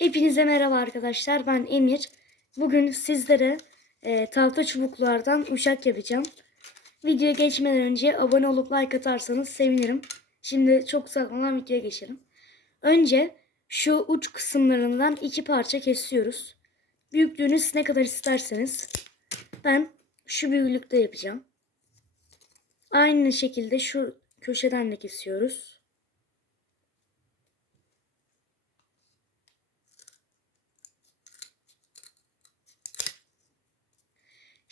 Hepinize merhaba arkadaşlar. Ben Emir. Bugün sizlere e, tahta çubuklardan uçak yapacağım. Videoya geçmeden önce abone olup like atarsanız sevinirim. Şimdi çok uzatmadan videoya geçelim. Önce şu uç kısımlarından iki parça kesiyoruz. Büyüklüğünüz ne kadar isterseniz. Ben şu büyüklükte yapacağım. Aynı şekilde şu köşeden de kesiyoruz.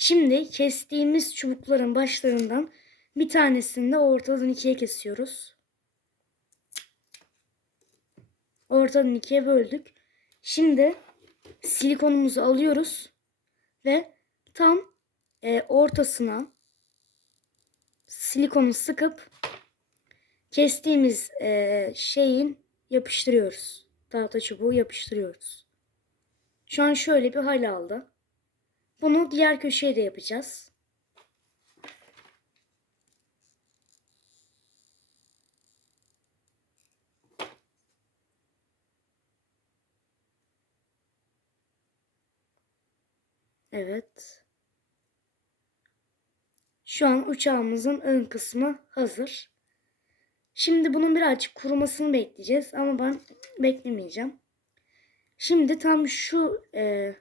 Şimdi kestiğimiz çubukların başlarından bir tanesini de ortadan ikiye kesiyoruz. Ortadan ikiye böldük. Şimdi silikonumuzu alıyoruz ve tam e, ortasına silikonu sıkıp kestiğimiz e, şeyin yapıştırıyoruz. Tahta çubuğu yapıştırıyoruz. Şu an şöyle bir hal aldı. Bunu diğer köşeye de yapacağız. Evet. Şu an uçağımızın ön kısmı hazır. Şimdi bunun birazcık kurumasını bekleyeceğiz ama ben beklemeyeceğim. Şimdi tam şu e,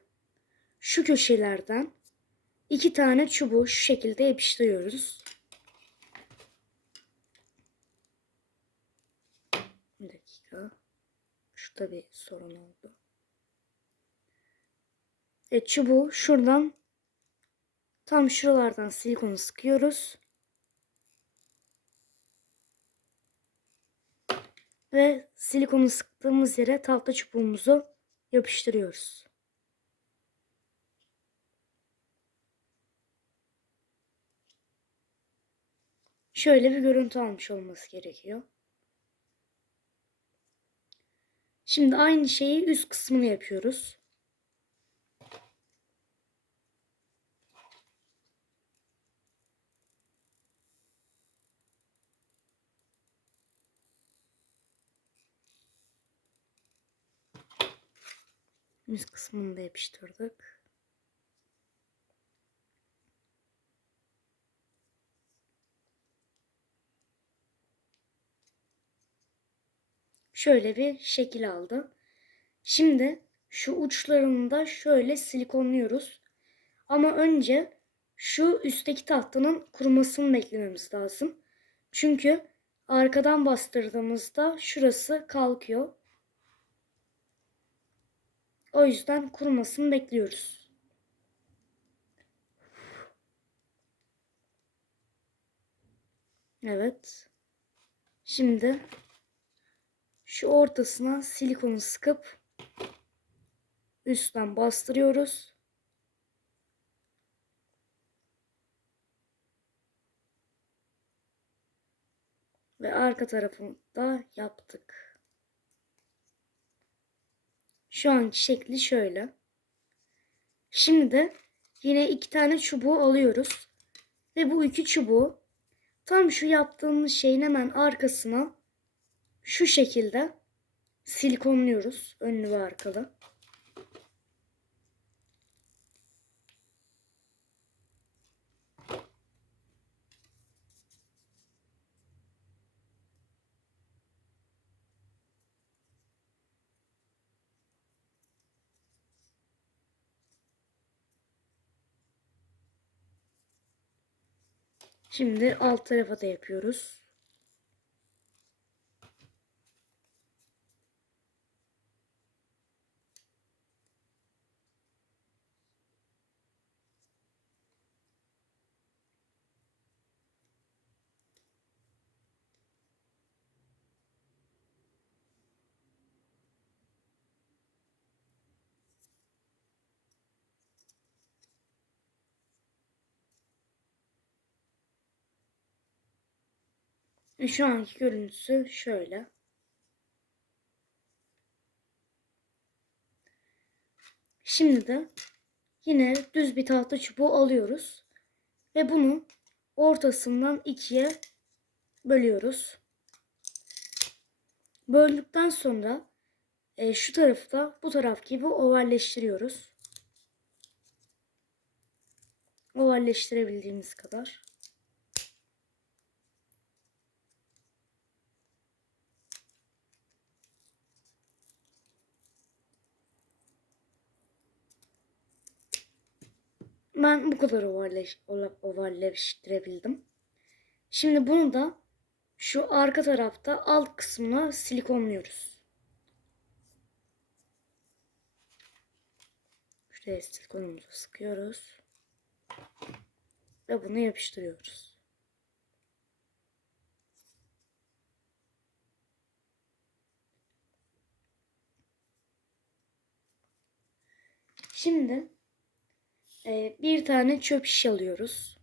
şu köşelerden iki tane çubuğu şu şekilde yapıştırıyoruz. Bir dakika. Şurada bir sorun oldu. Evet çubuğu şuradan tam şuralardan silikonu sıkıyoruz. Ve silikonu sıktığımız yere tahta çubuğumuzu yapıştırıyoruz. Şöyle bir görüntü almış olması gerekiyor. Şimdi aynı şeyi üst kısmını yapıyoruz. Üst kısmını da yapıştırdık. Şöyle bir şekil aldı. Şimdi şu uçlarını da şöyle silikonluyoruz. Ama önce şu üstteki tahtanın kurumasını beklememiz lazım. Çünkü arkadan bastırdığımızda şurası kalkıyor. O yüzden kurumasını bekliyoruz. Evet. Şimdi şu ortasına silikonu sıkıp üstten bastırıyoruz. Ve arka tarafını da yaptık. Şu anki şekli şöyle. Şimdi de yine iki tane çubuğu alıyoruz. Ve bu iki çubuğu tam şu yaptığımız şeyin hemen arkasına şu şekilde silikonluyoruz. Önlü ve arkalı. Şimdi alt tarafa da yapıyoruz. Şu anki görüntüsü şöyle. Şimdi de yine düz bir tahta çubuğu alıyoruz. Ve bunu ortasından ikiye bölüyoruz. Böldükten sonra e, şu tarafı da bu taraf gibi ovalleştiriyoruz. Ovalleştirebildiğimiz kadar. Ben bu kadar ovalleş, ovalleştirebildim. Şimdi bunu da şu arka tarafta alt kısmına silikonluyoruz. Şuraya silikonumuzu sıkıyoruz. Ve bunu yapıştırıyoruz. Şimdi e, bir tane çöp şiş alıyoruz.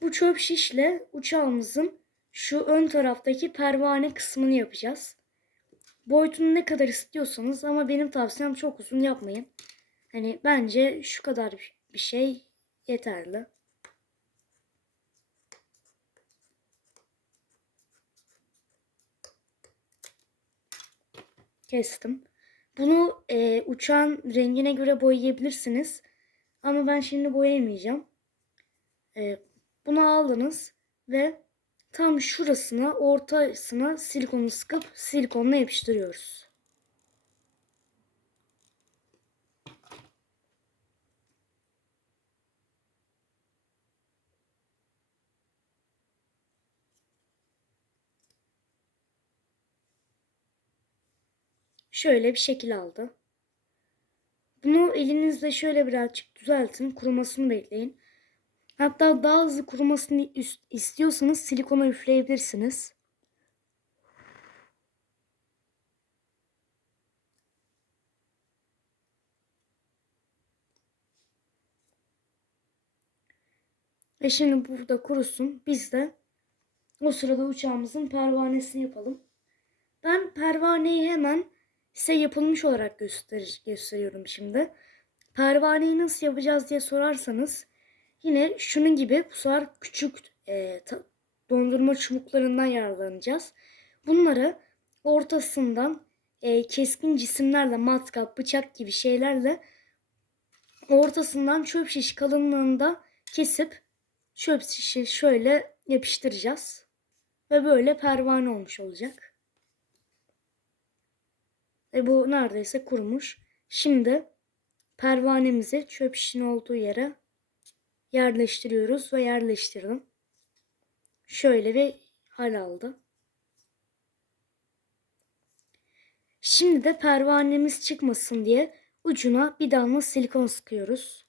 Bu çöp şişle uçağımızın şu ön taraftaki pervane kısmını yapacağız. Boyutunu ne kadar istiyorsanız ama benim tavsiyem çok uzun yapmayın. Hani bence şu kadar bir şey yeterli. Kestim. Bunu e, uçağın rengine göre boyayabilirsiniz. Ama ben şimdi boyayamayacağım. E, bunu aldınız ve tam şurasına ortasına silikonu sıkıp silikonla yapıştırıyoruz. Şöyle bir şekil aldı. Bunu elinizle şöyle birazcık düzeltin. Kurumasını bekleyin. Hatta daha hızlı kurumasını istiyorsanız silikona üfleyebilirsiniz. Ve şimdi burada kurusun. Biz de o sırada uçağımızın pervanesini yapalım. Ben pervaneyi hemen size yapılmış olarak göster gösteriyorum şimdi. Pervaneyi nasıl yapacağız diye sorarsanız yine şunun gibi bu sefer küçük e, dondurma çubuklarından yararlanacağız. Bunları ortasından e, keskin cisimlerle matkap, bıçak gibi şeylerle ortasından çöp şiş kalınlığında kesip çöp şişi şöyle yapıştıracağız. Ve böyle pervane olmuş olacak. E bu neredeyse kurumuş. Şimdi pervanemizi çöp şişin olduğu yere yerleştiriyoruz ve yerleştirdim. Şöyle bir hal aldı. Şimdi de pervanemiz çıkmasın diye ucuna bir damla silikon sıkıyoruz.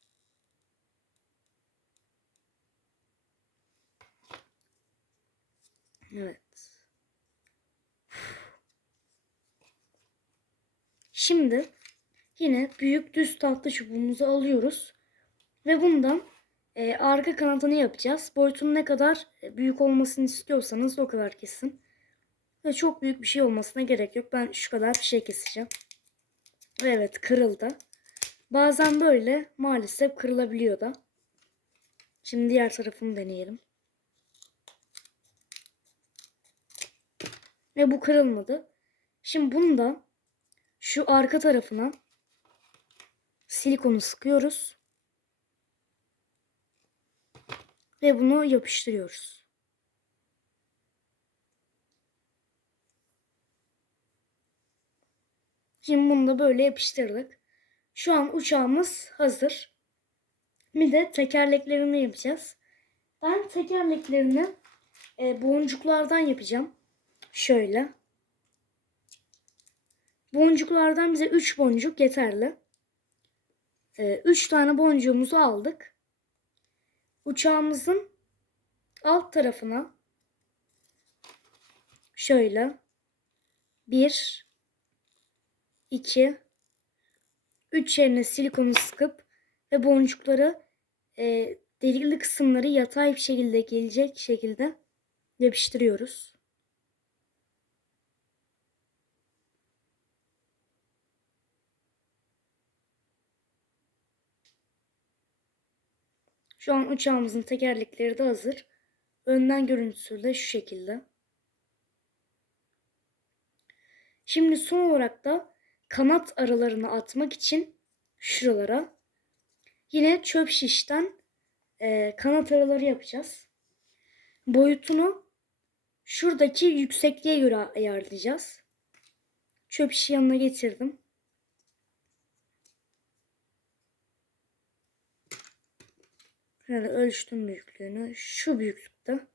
Evet. Şimdi yine büyük düz tahta çubuğumuzu alıyoruz. Ve bundan e, arka kanadını yapacağız. Boyutun ne kadar e, büyük olmasını istiyorsanız o kadar kesin. Ve çok büyük bir şey olmasına gerek yok. Ben şu kadar bir şey keseceğim. Evet kırıldı. Bazen böyle maalesef kırılabiliyor da. Şimdi diğer tarafını deneyelim. Ve bu kırılmadı. Şimdi bunu da şu arka tarafına silikonu sıkıyoruz. Ve bunu yapıştırıyoruz. Şimdi bunu da böyle yapıştırdık. Şu an uçağımız hazır. Bir de tekerleklerini yapacağız. Ben tekerleklerini e, boncuklardan yapacağım. Şöyle. Boncuklardan bize 3 boncuk yeterli. 3 ee, tane boncuğumuzu aldık. Uçağımızın alt tarafına şöyle 1 2 3 yerine silikonu sıkıp ve boncukları e, delikli kısımları yatay bir şekilde gelecek şekilde yapıştırıyoruz. Şu an uçağımızın tekerlekleri de hazır. Önden görüntüsü de şu şekilde. Şimdi son olarak da kanat aralarını atmak için şuralara yine çöp şişten e, kanat araları yapacağız. Boyutunu şuradaki yüksekliğe göre ayarlayacağız. Çöp şişi yanına getirdim. Şöyle ölçtüm büyüklüğünü. Şu büyüklükte.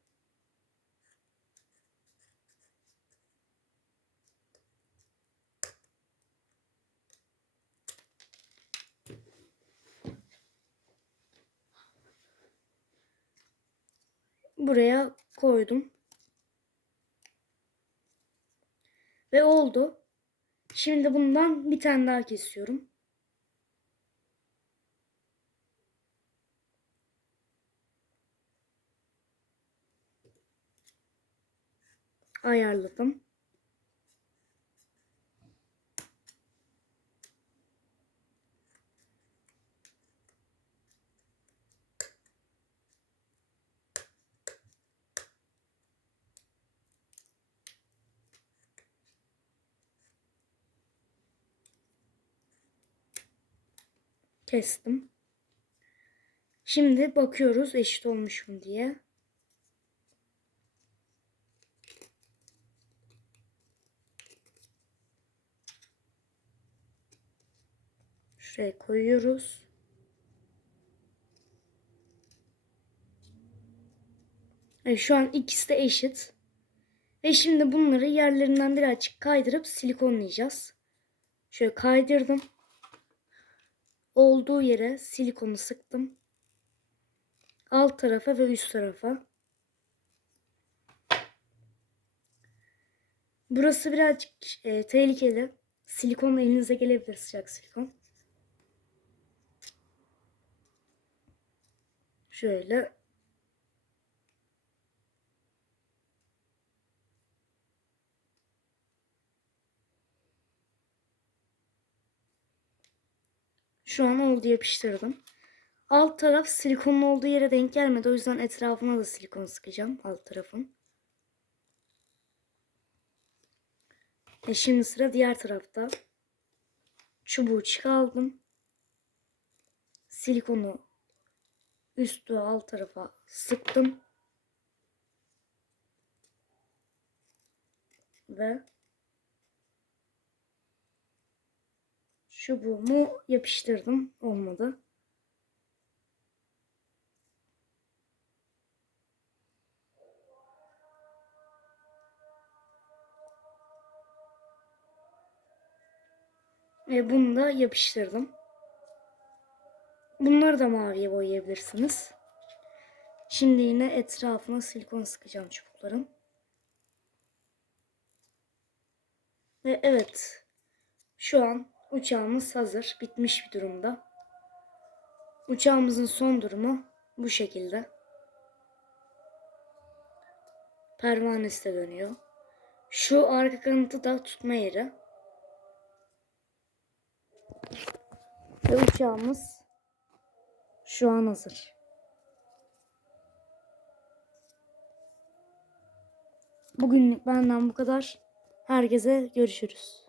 Buraya koydum. Ve oldu. Şimdi bundan bir tane daha kesiyorum. Ayarladım. Kestim. Şimdi bakıyoruz eşit olmuş mu diye. Şuraya koyuyoruz. Evet, şu an ikisi de eşit. Ve şimdi bunları yerlerinden birazcık kaydırıp silikonlayacağız. Şöyle kaydırdım. Olduğu yere silikonu sıktım. Alt tarafa ve üst tarafa. Burası birazcık e, tehlikeli. Silikonla elinize gelebilir sıcak silikon. Şöyle Şu an oldu yapıştırdım. Alt taraf silikonun olduğu yere denk gelmedi. O yüzden etrafına da silikon sıkacağım alt tarafın. E şimdi sıra diğer tarafta. Çubuğu çıkardım. Silikonu üstü alt tarafa sıktım. Ve çubuğumu yapıştırdım. Olmadı. Ve bunu da yapıştırdım. Bunları da maviye boyayabilirsiniz. Şimdi yine etrafına silikon sıkacağım çubukların. Ve evet. Şu an uçağımız hazır. Bitmiş bir durumda. Uçağımızın son durumu bu şekilde. Pervanesi de dönüyor. Şu arka kanatı da tutma yeri. Ve uçağımız şu an hazır. Bugünlük benden bu kadar. Herkese görüşürüz.